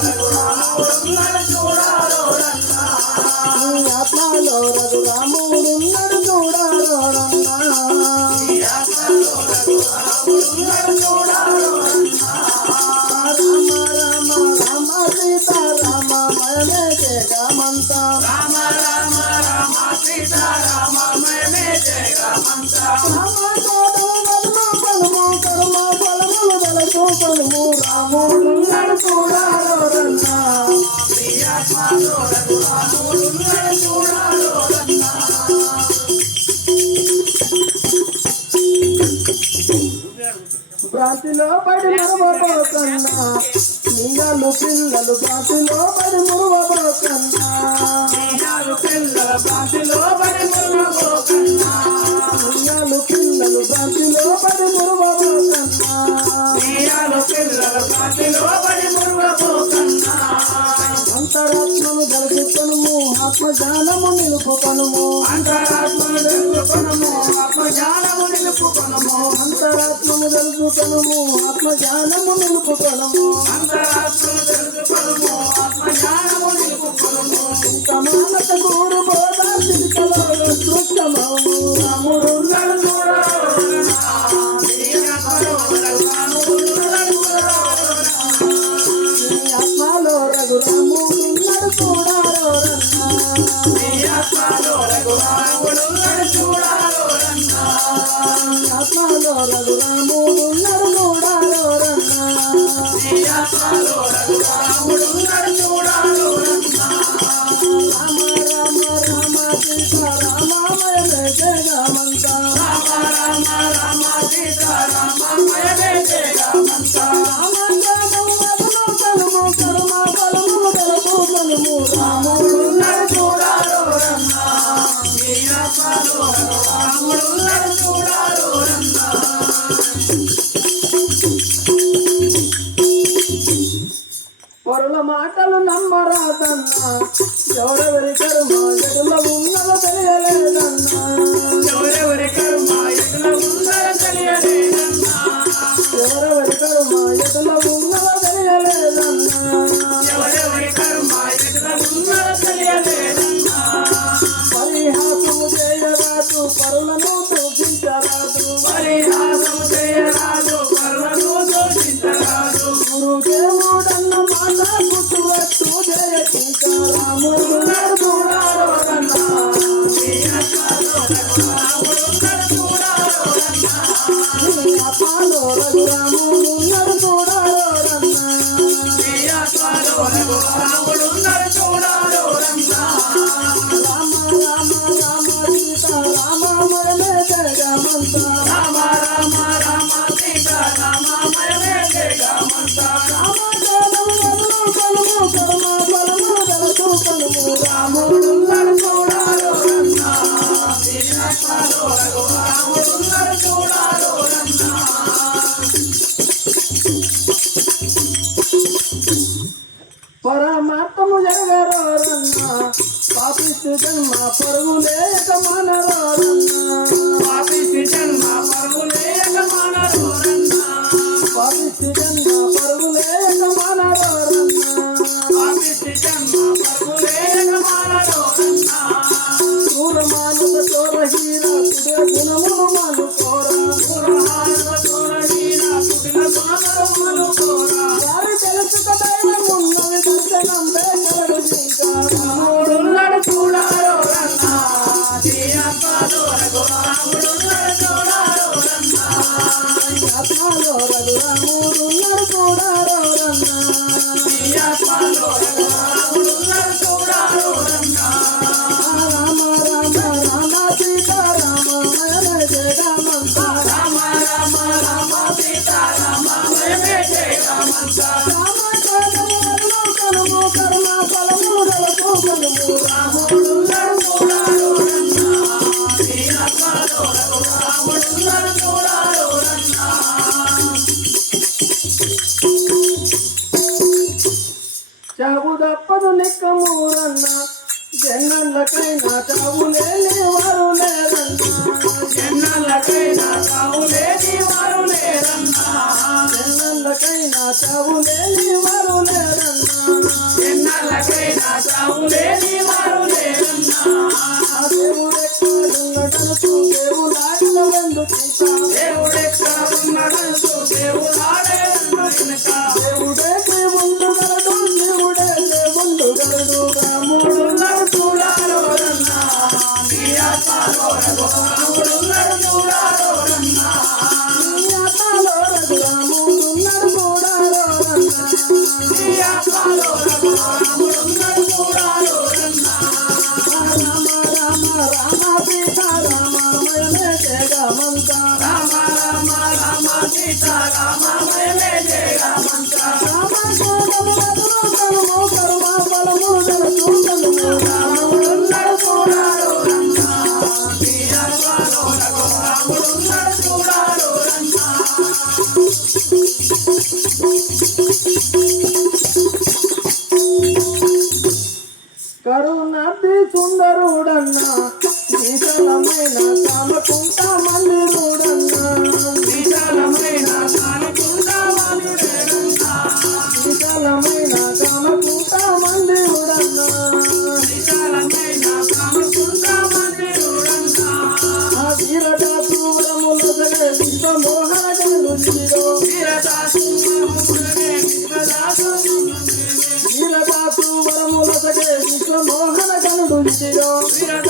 రఘురాముడున్నాడు చూడాలోరన్నా నీ ఆత్మలో రఘురాముడున్నాడు చూడాలోరన్నా నీ ఆత్మలో రఘురాముడున్నాడు చూడాలోరన్నా రామ రామ రామ సీతారామ మయమే జగమంతా రామ రామ రామ సీతారామ మయమే జగమంతా రామ కోటము పలుము కర్మ ఫలములు వెలకు పలుము రాముడున్నాడు చూడాలోరన్నా నీ ఆత్మలో రఘురాముడున్నాడు చూడాలోరన్నా భ్రాంతిలో పడి మురవబోకన్నా నీళ్ళు పిల్లలు భ్రాంతిలో పడి మురవబోకన్నా నీనాలు పిల్లల బాటిలో పడి మురవబోకన్నా నీళ్ళు పిల్లలు భ్రాంతిలో పడి మురవబోకన్నా నీనాలు పిల్లల బాటిలో పడి మురవబోకన్నా అంతరాత్మను దళితనుము ఆత్మజ్ఞానము నిలుపుకొనుము అంతరాత్మను తెలుసుకొనుము ఆత్మజ్ఞానము నిలుపుకొనుము అంతరాత్మను దళితనుము ఆత్మజ్ఞానము నిలుపుకొనుము అంతరాత్మను తెలుసుకొనుము ఆత్మజ్ఞానము నిలుపుకొనుము సమానత గూడు బోధా చిరికలో సృష్టమౌను రాముడున్నాడు చూడాలోరన్నా నీ ఆత్మలో రఘురాముడున్నాడు చూడాలోరన్నా నీ ఆత్మలో రఘురాముడున్నాడు చూడాలోరన్నా నీ ఆత్మలో రఘురాముడున్నాడు చూడాలోరన్నా ఆత్మలో రఘురాముడున్నాడు చూడాలోరన్నా నీ ఆత్మలో రఘురాముడున్నాడు చూడాలోరన్నా రామ రామ రామ సీతారామ మయమే జగమంతా రామ రామ రామ సీతారామ మయమే జగమంతా రామజ్ఞానము అదును కలుము కర్మ ఫలములు వెలకు కలుము రాముడున్నాడు చూడాలోరన్నా నీ ఆత్మలో రఘురాముడున్నాడు చూడాలోరన్నా పరుల మాటలు నమ్మరాదన్నా ఎవరెవరి కర్మ ఎదుల ఉన్నదో తెలియలేదన్నా ఎవరెవరి కర్మ ఎదుల ఉందో తెలియలేదన్నా ఎవరెవరి కర్మ ఎదుల ఉన్నదో తెలియలేదన్నా ఎవరెవరి కర్మ ఎదుల ఉందో తెలియలేదన్నా పరిహాసము చేయరాదు పరులను దూషించరాదు పరిహాసం చేయరాదు పరులను దూషించరాదు గురుదేవుడన్న మాట గుర్తువట్టు జయ సీతారాముడున్నాడు చూడాలోరన్నా నీ ఆత్మలో రఘురాముడున్నాడు చూడాలోరన్నా నీ ఆత్మలో రఘురాముడున్నాడు చూడాలోరన్నా నీ ఆత్మలో రఘురాముడున్నాడు చూడాలోరన్నా రామ రామ రామ సీతారామ మయమే జగమంతా రామ రామ రామ సీతారామ మయమే జగమంతా రామజ్ఞానము అదును కలుము కర్మ ఫలములు వెలకు కలుము రాముడున్నాడు చూడాలోరన్నా నీ ఆత్మలో రఘురాముడున్నాడు చూడాలోరన్నా పరమాత్మము జరగరోరన్నా పాపిష్టి జన్మ పరుగులేక మనరోరన్నా పాపిష్టి జన్మ పరుగులేక మానరోరన్నా పాపిష్టి జన్మ పరుగులేక మనరోరన్నా పాపిష్టి జన్మ పరుగులేక మానరోరన్నా క్రూరమానవ చోరహీన కుడే గుణములు మానుకోరా పురహార తోరణీన కుటిల మానరములు కోరా వారు తెలుసుక దైవమున్నది దర్శనం వేగలడు రాముడున్నాడు చూడాలోరన్నా నీ ఆత్మలో రఘురాముడున్నాడు చూడాలోరన్నా ఆత్మలో రఘురాముడున్నాడు చూడాలోరన్నా నీ ఆత్మలో రఘురాముడున్నాడు చూడాలోరన్నా రామ రామ రామ సీతారామ మయమే జగమంతా రామ రామ రామ సీతారామ మయమే జగమంతా రామజ్ఞానము అదును కలుము కర్మ ఫలములు వెలకు కలుము రాముడున్నాడు చూడాలోరన్నా నీ ఆత్మలో రఘురాముడున్నాడు చూడాలోరన్నా చావు తప్పదు నిక్కమూరన్నా జన్నలకైనా చావు లేని వారు లేరన్నా ఎన్నళ్ళకైనా చావులేని వారు లేరన్నా జన్నలకైనా చావు లేని వారు లేరన్నా నీ ఆత్మలో రఘురాముడున్నాడు చూడాలో రన్నా రామ రామ రామ సీతా రామమయమే జగమంత రామ రామ రామ సీతా రామమయమే జగమంత రామ కోటము రఘురామము కరుణ బలములు జలచూడము రాముడున్నాడు చూడాలో రన్నా నీ ఆత్మలో రఘురాముడున్నాడు చూడాలో రన్నా కరుణాది సుందరుడన్న విశాలమైన కామకుంట మందిరుడన్న విశాలమైన కానుకుంటా వానుడేరన్నా విశాలమైన కామకుంట మందిరుడన్న విశాలమైన కానుకుంటా మందిరుడన్నా ఆ వీరదాసురములు జగ విశ్వమోహన గండుచిరో వీరదాసు మహములనే విశ్వదాసు మహములనే వీరదాసురములు జగ విశ్వమోహన గండుచిరో వీరదాసు